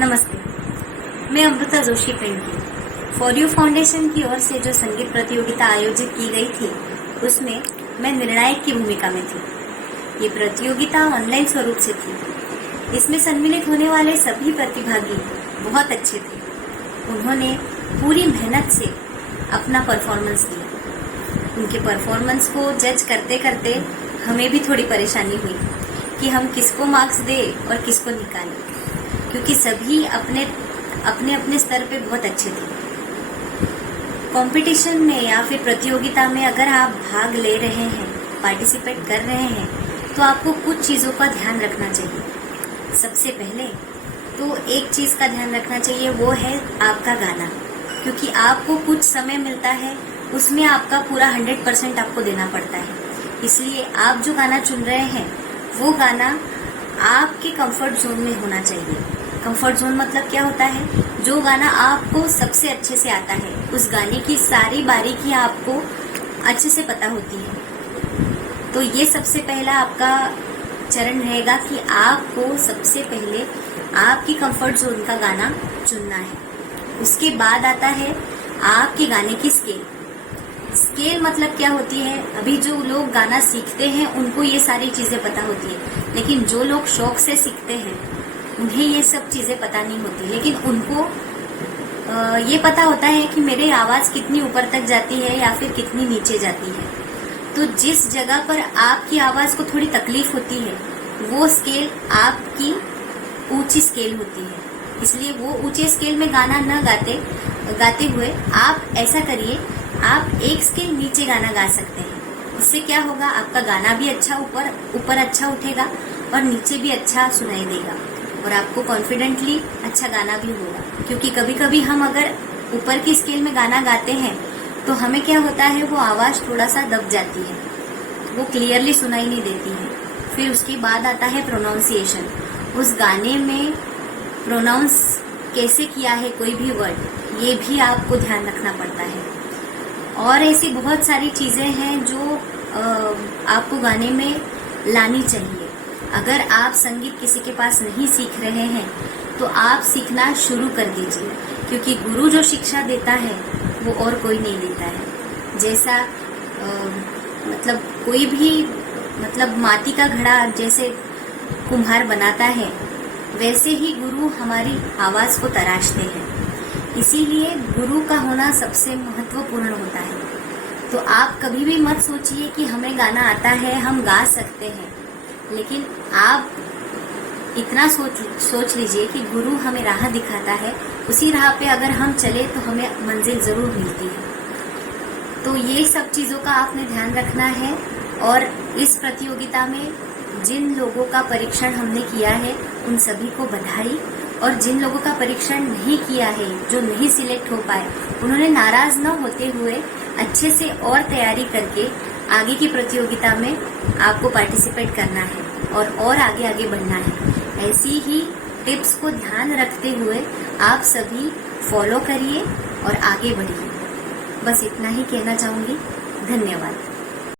नमस्ते, मैं Amrita Joshi plenty for you foundation की ओर से जो संगीत प्रतियोगिता आयोजित की गई थी उसमें मैं निर्णायक की भूमिका में थी। ये प्रतियोगिता ऑनलाइन स्वरूप से थी। इसमें सम्मिलित होने वाले सभी प्रतिभागी बहुत अच्छे थे। उन्होंने पूरी मेहनत से अपना परफॉर्मेंस दिया। उनके परफॉर्मेंस को जज करते करते हमें भी थोड़ी परेशानी हुई कि हम किसको मार्क्स दें और किसको निकालें, क्योंकि सभी अपने अपने स्तर पे बहुत अच्छे थे। कंपटीशन में या फिर प्रतियोगिता में अगर आप भाग ले रहे हैं, पार्टिसिपेट कर रहे हैं, तो आपको कुछ चीज़ों का ध्यान रखना चाहिए। सबसे पहले तो एक चीज़ का ध्यान रखना चाहिए, वो है आपका गाना, क्योंकि आपको कुछ समय मिलता है, उसमें आपका पूरा 100% आपको देना पड़ता है। इसलिए आप जो गाना चुन रहे हैं वो गाना आपके कंफर्ट जोन में होना चाहिए। कंफर्ट जोन मतलब क्या होता है? जो गाना आपको सबसे अच्छे से आता है, उस गाने की सारी बारीकियां आपको अच्छे से पता होती है। तो ये सबसे पहला आपका चरण रहेगा कि आपको सबसे पहले आपकी कंफर्ट जोन का गाना चुनना है। उसके बाद आता है आपके गाने की स्केल। स्केल मतलब क्या होती है? अभी जो लोग गाना सीखते हैं उनको ये सारी चीजें पता होती है, लेकिन जो लोग शौक से सीखते हैं उन्हें ये सब चीजें पता नहीं होती। लेकिन उनको ये पता होता है कि मेरी आवाज कितनी ऊपर तक जाती है या फिर कितनी नीचे जाती है। तो जिस जगह पर आपकी आवाज को थोड़ी तकलीफ होती है, वो स्केल आपकी ऊंची स्केल होती है। इसलिए वो ऊंचे स्केल में गाना न गाते हुए आप ऐसा करिए, आप एक स्केल नीचे गाना गा सकते हैं। इससे क्या होगा? आपका गाना भी अच्छा ऊपर अच्छा उठेगा और नीचे भी अच्छा सुनाई देगा, और आपको कॉन्फिडेंटली अच्छा गाना भी होगा। क्योंकि कभी कभी हम अगर ऊपर की स्केल में गाना गाते हैं तो हमें क्या होता है, वो आवाज थोड़ा सा दब जाती है, वो क्लियरली सुनाई नहीं देती है। फिर उसके बाद आता है प्रोनाउंसिएशन। उस गाने में प्रोनाउंस कैसे किया है कोई भी वर्ड, ये भी आपको ध्यान रखना पड़ता है। और ऐसी बहुत सारी चीजें हैं जो आपको गाने में लानी चाहिए। अगर आप संगीत किसी के पास नहीं सीख रहे हैं तो आप सीखना शुरू कर दीजिए, क्योंकि गुरु जो शिक्षा देता है वो और कोई नहीं देता है। जैसा मतलब कोई भी माटी का घड़ा जैसे कुम्हार बनाता है, वैसे ही गुरु हमारी आवाज को तराशते हैं। इसीलिए गुरु का होना सबसे महत्वपूर्ण होता है। तो आप कभी भी मत सोचिए कि हमें गाना आता है, हम गा सकते हैं, लेकिन आप इतना सोच लीजिए कि गुरु हमें राह दिखाता है, उसी राह पे अगर हम चले तो हमें मंजिल जरूर मिलती है। तो ये सब चीजों का आपने ध्यान रखना है। और इस प्रतियोगिता में जिन लोगों का परीक्षण हमने किया है उन सभी को बधाई, और जिन लोगों का परीक्षण नहीं किया है, जो नहीं सिलेक्ट हो पाए, उन्होंने नाराज न होते हुए अच्छे से और तैयारी करके आगे की प्रतियोगिता में आपको पार्टिसिपेट करना है और आगे बढ़ना है। ऐसी ही टिप्स को ध्यान रखते हुए आप सभी फॉलो करिए और आगे बढ़िए। बस इतना ही कहना चाहूंगी। धन्यवाद।